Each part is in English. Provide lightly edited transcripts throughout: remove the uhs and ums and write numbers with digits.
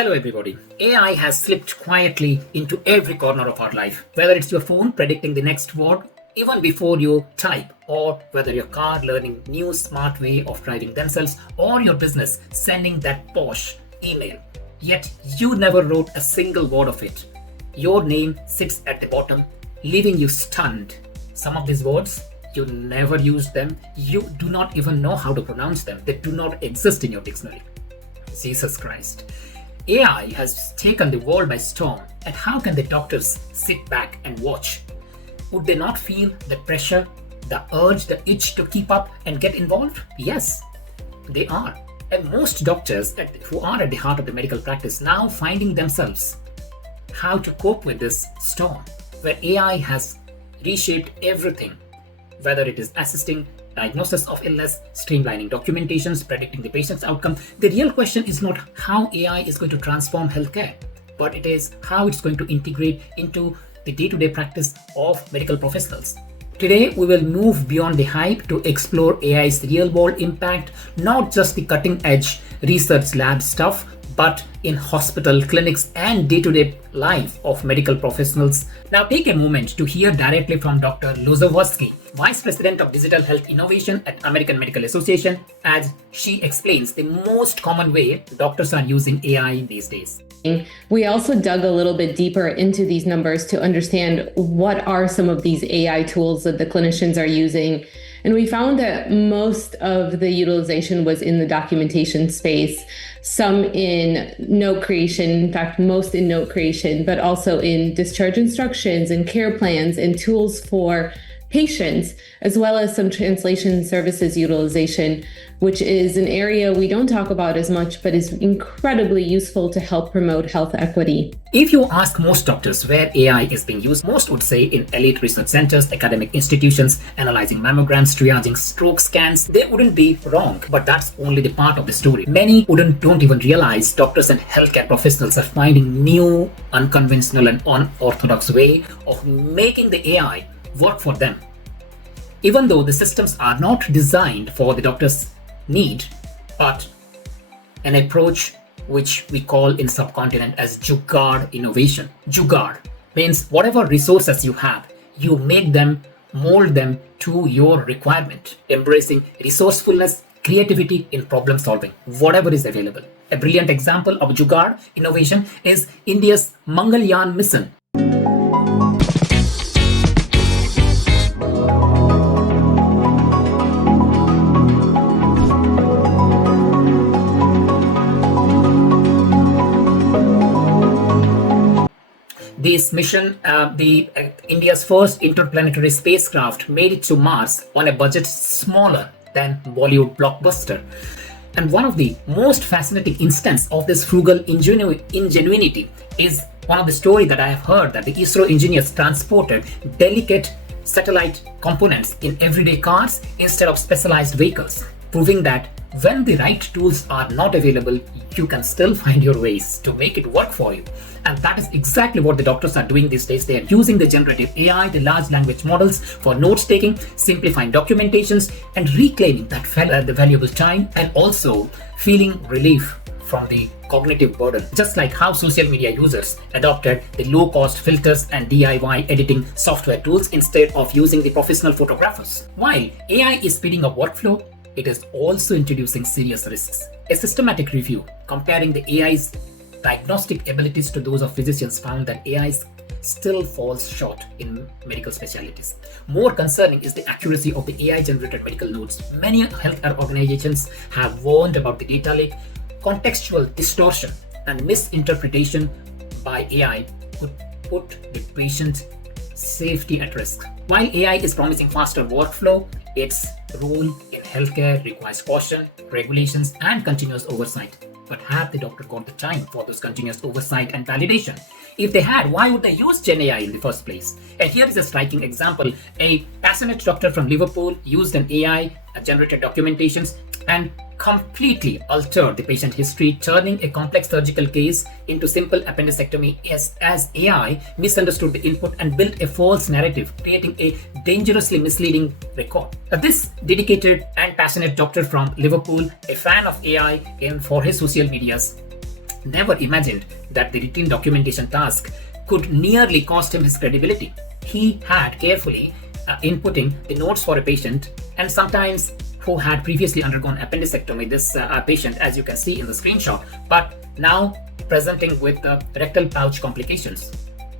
Hello everybody. AI has slipped quietly into every corner of our life. Whether it's your phone predicting the next word even before you type, or whether your car learning new smart way of driving themselves, or your business sending that posh email. Yet you never wrote a single word of it. Your name sits at the bottom, leaving you stunned. Some of these words, you never used them. You do not even know how to pronounce them. They do not exist in your dictionary. Jesus Christ. AI has taken the world by storm, and how can the doctors sit back and watch? Would they not feel the pressure, the urge, the itch to keep up and get involved? Yes, they are. And most doctors who are at the heart of the medical practice now finding themselves how to cope with this storm, where AI has reshaped everything, whether it is assisting diagnosis of illness, streamlining documentations, predicting the patient's outcome. The real question is not how AI is going to transform healthcare, but it is how it's going to integrate into the day-to-day practice of medical professionals. Today, we will move beyond the hype to explore AI's real-world impact, not just the cutting-edge research lab stuff, but in hospital, clinics, and day-to-day life of medical professionals. Now take a moment to hear directly from Dr. Lozowski, Vice President of Digital Health Innovation at American Medical Association, as she explains the most common way doctors are using AI these days. We also dug a little bit deeper into these numbers to understand what are some of these AI tools that the clinicians are using. And we found that most of the utilization was in the documentation space, some in note creation, in fact, most in note creation, but also in discharge instructions and care plans and tools for patients, as well as some translation services utilization, which is an area we don't talk about as much, but is incredibly useful to help promote health equity. If you ask most doctors where AI is being used, most would say in elite research centers, academic institutions, analyzing mammograms, triaging stroke scans. They wouldn't be wrong, but that's only the part of the story. Many don't even realize doctors and healthcare professionals are finding new, unconventional and unorthodox way of making the AI work for them. Even though the systems are not designed for the doctor's need, but an approach which we call in subcontinent as Jugaad innovation. Jugaad means whatever resources you have, you make them, mold them to your requirement, embracing resourcefulness, creativity in problem solving, whatever is available. A brilliant example of Jugaad innovation is India's Mangalyaan mission. This mission, India's first interplanetary spacecraft, made it to Mars on a budget smaller than Bollywood blockbuster. And one of the most fascinating instances of this frugal ingenuity is one of the stories that I have heard, that the ISRO engineers transported delicate satellite components in everyday cars instead of specialized vehicles, proving that when the right tools are not available, you can still find your ways to make it work for you. And that is exactly what the doctors are doing these days. They are using the generative AI, the large language models, for notes taking, simplifying documentations, and reclaiming that the valuable time, and also feeling relief from the cognitive burden. Just like how social media users adopted the low-cost filters and DIY editing software tools instead of using the professional photographers. While AI is speeding up workflow, it is also introducing serious risks. A systematic review comparing the AI's diagnostic abilities to those of physicians found that AI still falls short in medical specialties. More concerning is the accuracy of the AI-generated medical notes. Many healthcare organizations have warned about the data leak, contextual distortion, and misinterpretation by AI could put the patient's safety at risk. While AI is promising faster workflow, its role in healthcare requires caution, regulations, and continuous oversight. But have the doctor got the time for this continuous oversight and validation? If they had, why would they use GenAI in the first place? And here is a striking example. A passionate doctor from Liverpool used an AI generated documentations and completely altered the patient history, turning a complex surgical case into simple appendectomy as AI misunderstood the input and built a false narrative, creating a dangerously misleading record. This dedicated and passionate doctor from Liverpool, a fan of AI for his social medias, never imagined that the routine documentation task could nearly cost him his credibility. He had carefully inputting the notes for a patient, and sometimes who had previously undergone appendectomy, this patient, as you can see in the screenshot, but now presenting with rectal pouch complications.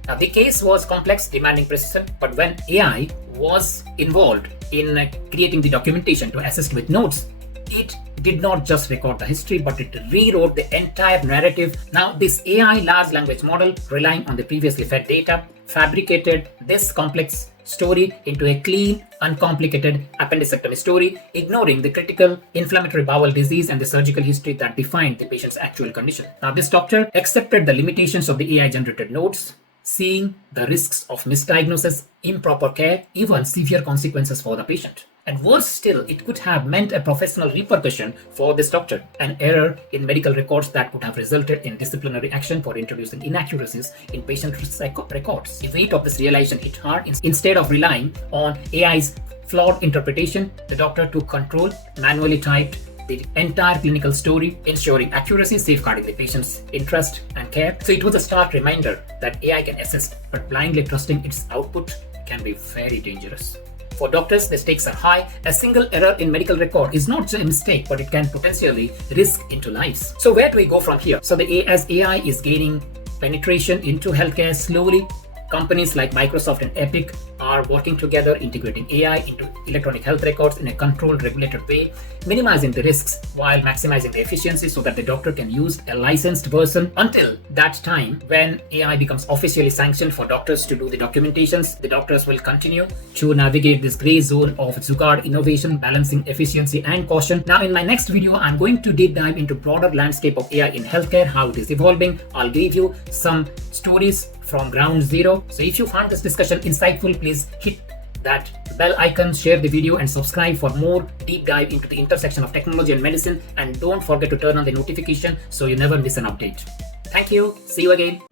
Now, the case was complex, demanding precision, but when AI was involved in creating the documentation to assist with notes, it did not just record the history, but it rewrote the entire narrative. Now, this AI large language model, relying on the previously fed data, fabricated this complex story into a clean, uncomplicated appendectomy story, ignoring the critical inflammatory bowel disease and the surgical history that defined the patient's actual condition. Now, this doctor accepted the limitations of the AI-generated notes, seeing the risks of misdiagnosis, improper care, even severe consequences for the patient. And worse still, it could have meant a professional repercussion for this doctor, an error in medical records that could have resulted in disciplinary action for introducing inaccuracies in patient records. The weight of this realization hit hard. Instead of relying on AI's flawed interpretation, the doctor took control, manually typed the entire clinical story, ensuring accuracy, safeguarding the patient's interest and care. So it was a stark reminder that AI can assist, but blindly trusting its output can be very dangerous. For doctors, the stakes are high. A single error in medical record is not just a mistake, but it can potentially risk into lives. So where do we go from here? So as AI is gaining penetration into healthcare slowly, companies like Microsoft and Epic are working together, integrating AI into electronic health records in a controlled, regulated way, minimizing the risks while maximizing the efficiency so that the doctor can use a licensed version. Until that time, when AI becomes officially sanctioned for doctors to do the documentations, the doctors will continue to navigate this gray zone of Jugaad innovation, balancing efficiency and caution. Now, in my next video, I'm going to deep dive into broader landscape of AI in healthcare, how it is evolving. I'll give you some stories from ground zero. So if you found this discussion insightful, please hit that bell icon, share the video, and subscribe for more deep dive into the intersection of technology and medicine. And don't forget to turn on the notification so you never miss an update. Thank you. See you again.